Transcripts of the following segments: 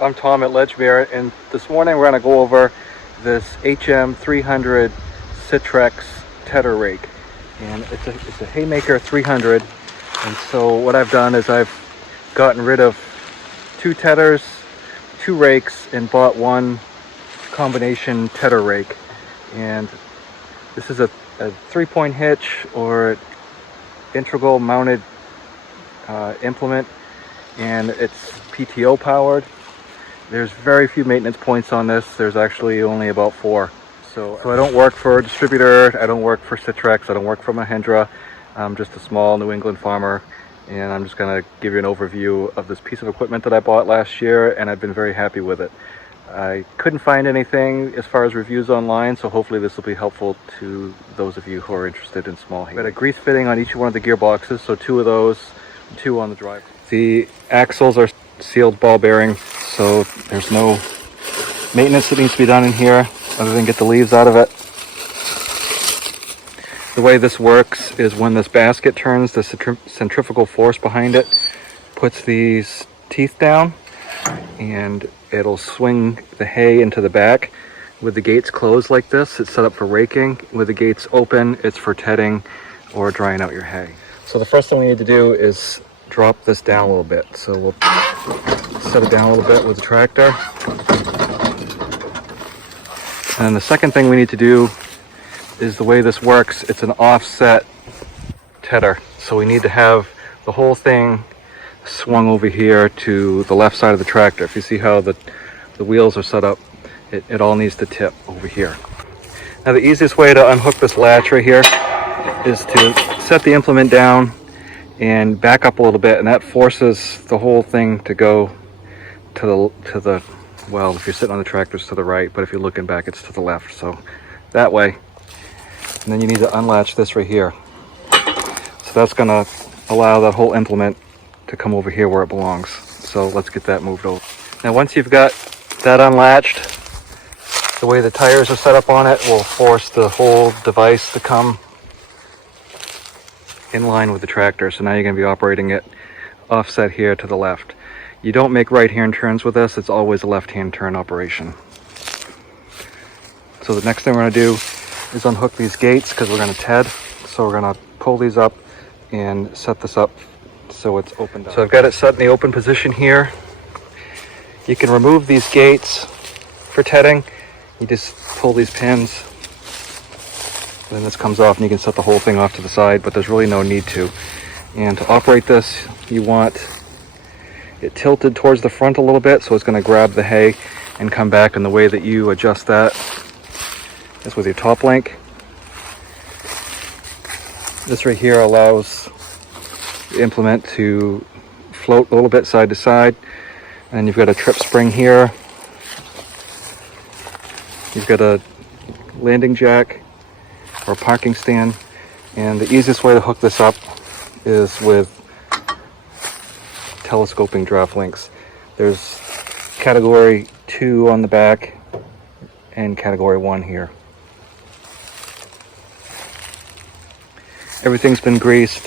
I'm Tom at Ledgemere, and this morning we're going to go over this HM300 Sitrex tedder rake. And it's a Haymaker 300, and so what I've done is I've gotten rid of 2 tedders, 2 rakes, and bought one combination tedder rake. And this is a 3-point hitch or integral mounted implement, and it's PTO powered. There's very few maintenance points on this. There's actually only about 4. So I don't work for a distributor, I don't work for Sitrex, I don't work for Mahindra. I'm just a small New England farmer, and I'm just going to give you an overview of this piece of equipment that I bought last year, and I've been very happy with it. I couldn't find anything as far as reviews online, so hopefully this will be helpful to those of you who are interested in small hay. I've got a grease fitting on each one of the gearboxes, so 2 of those, 2 on the drive. The axles are sealed ball bearing, so there's no maintenance that needs to be done in here other than get the leaves out of it. The way this works is when this basket turns, the centrifugal force behind it puts these teeth down, and it'll swing the hay into the back. With the gates closed like this, it's set up for raking. With the gates open, it's for tedding or drying out your hay. So the first thing we need to do is drop this down a little bit. So we'll set it down a little bit with the tractor. And the second thing we need to do is, the way this works, it's an offset tedder. So we need to have the whole thing swung over here to the left side of the tractor. If you see how the wheels are set up, it all needs to tip over here. Now the easiest way to unhook this latch right here is to set the implement down and back up a little bit, and that forces the whole thing to go to the well, if you're sitting on the tractor, it's to the right, but if you're looking back, it's to the left. So that way. And then you need to unlatch this right here. So that's going to allow that whole implement to come over here where it belongs. So let's get that moved over. Now once you've got that unlatched, the way the tires are set up on it will force the whole device to come in line with the tractor. So now you're going to be operating it offset here to the left. You don't make right-hand turns with this. It's always a left-hand turn operation. So the next thing we're going to do is unhook these gates, because we're going to ted. So we're going to pull these up and set this up so it's opened up. So I've got it set in the open position here. You can remove these gates for tedding. You just pull these pins, and then this comes off, and you can set the whole thing off to the side, but there's really no need to. And to operate this, you want it tilted towards the front a little bit, so it's going to grab the hay and come back. And the way that you adjust that is with your top link. This right here allows the implement to float a little bit side to side. And you've got a trip spring here. You've got a landing jack or parking stand. And the easiest way to hook this up is with telescoping draft links. There's category 2 on the back and category 1 here. Everything's been greased.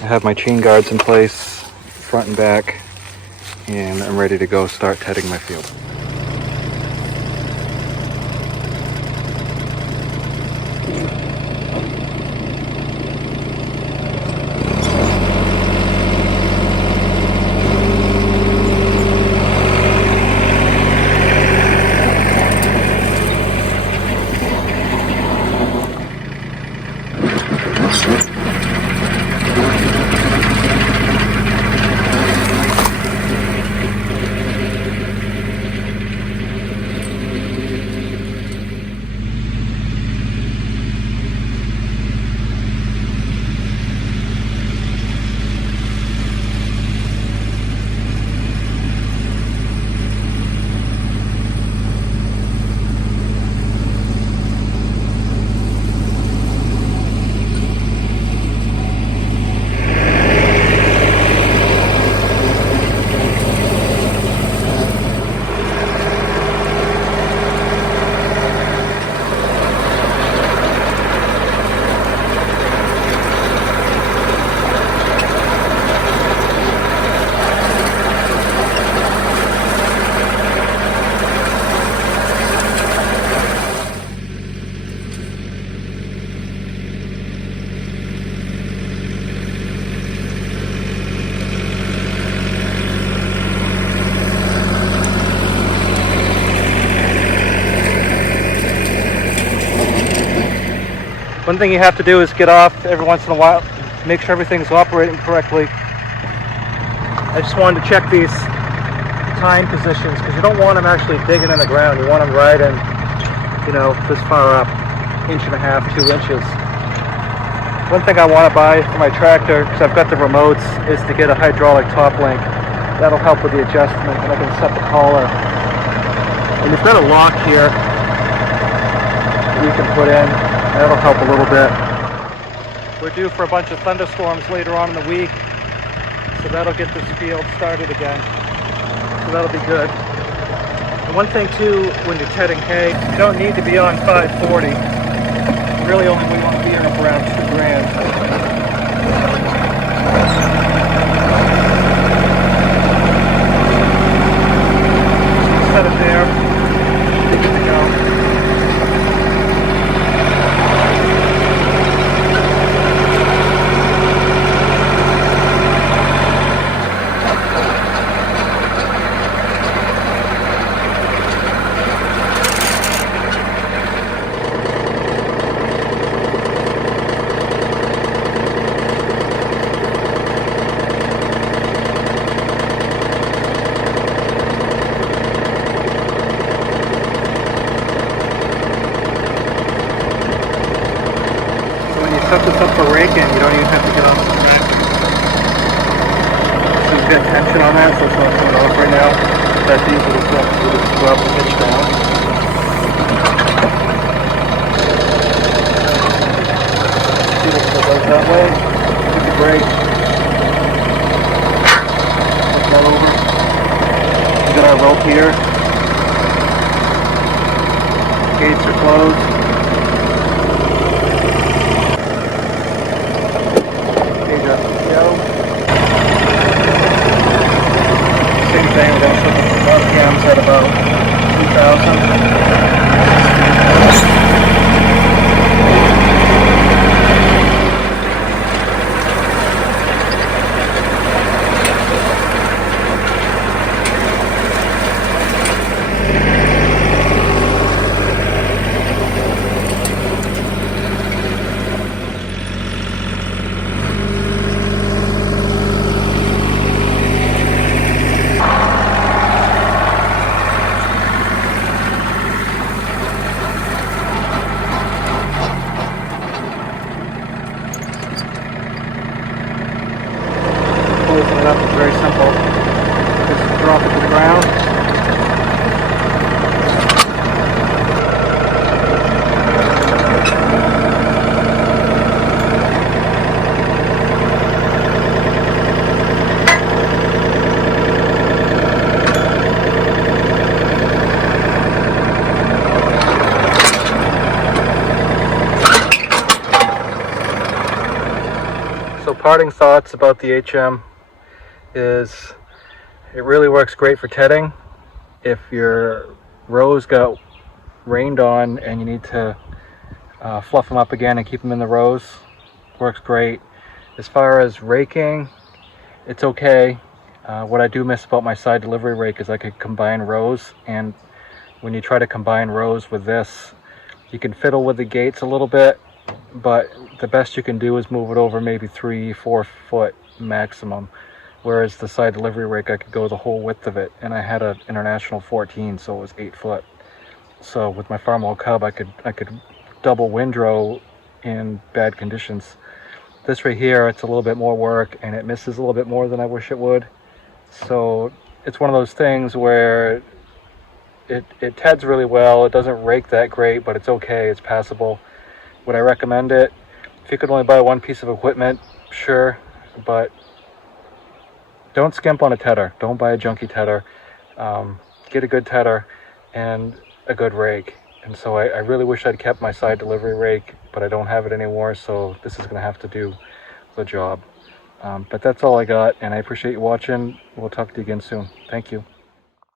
I have my chain guards in place, front and back, and I'm ready to go start tedding my field. One thing you have to do is get off every once in a while, make sure everything's operating correctly. I just wanted to check these tine positions because you don't want them actually digging in the ground. You want them right in, you know, this far up, 1.5 to 2 inches. One thing I want to buy for my tractor, because I've got the remotes, is to get a hydraulic top link. That'll help with the adjustment, and I can set the collar. And you've got a lock here that you can put in. That'll help a little bit. We're due for a bunch of thunderstorms later on in the week, so that'll get this field started again. So that'll be good. And one thing too, when you're tedding hay, you don't need to be on 540. Really only we want to be up around 2 grand. Set it there. Good to go. Set this up for raking, you don't even have to get on the tractor. So you've got tension on that, so it's not coming off right now. That's easy to set, so just drop the hitch down. See if it goes that way. Hit the brake. Flip that over. We got our rope here. Gates are closed. Same thing, we're going to set the log cams at about 2,000. Closing it up is very simple. Just drop it to the ground. So parting thoughts about the HM is it really works great for tedding. If your rows got rained on and you need to fluff them up again and keep them in the rows, works great. As far as raking, it's okay. What I do miss about my side delivery rake is I could combine rows, and when you try to combine rows with this, you can fiddle with the gates a little bit, but the best you can do is move it over maybe 3-4 foot maximum. Whereas the side delivery rake, I could go the whole width of it, and I had an International 14, so it was 8 foot. So with my Farmwell Cub, I could double windrow in bad conditions. This right here, it's a little bit more work, and it misses a little bit more than I wish it would. So it's one of those things where it teads really well. It doesn't rake that great, but it's okay. It's passable. Would I recommend it? If you could only buy one piece of equipment, sure, but don't skimp on a tedder. Don't buy a junky tedder. Get a good tedder and a good rake. And so I really wish I'd kept my side delivery rake, but I don't have it anymore, so this is going to have to do the job. But that's all I got, and I appreciate you watching. We'll talk to you again soon. Thank you.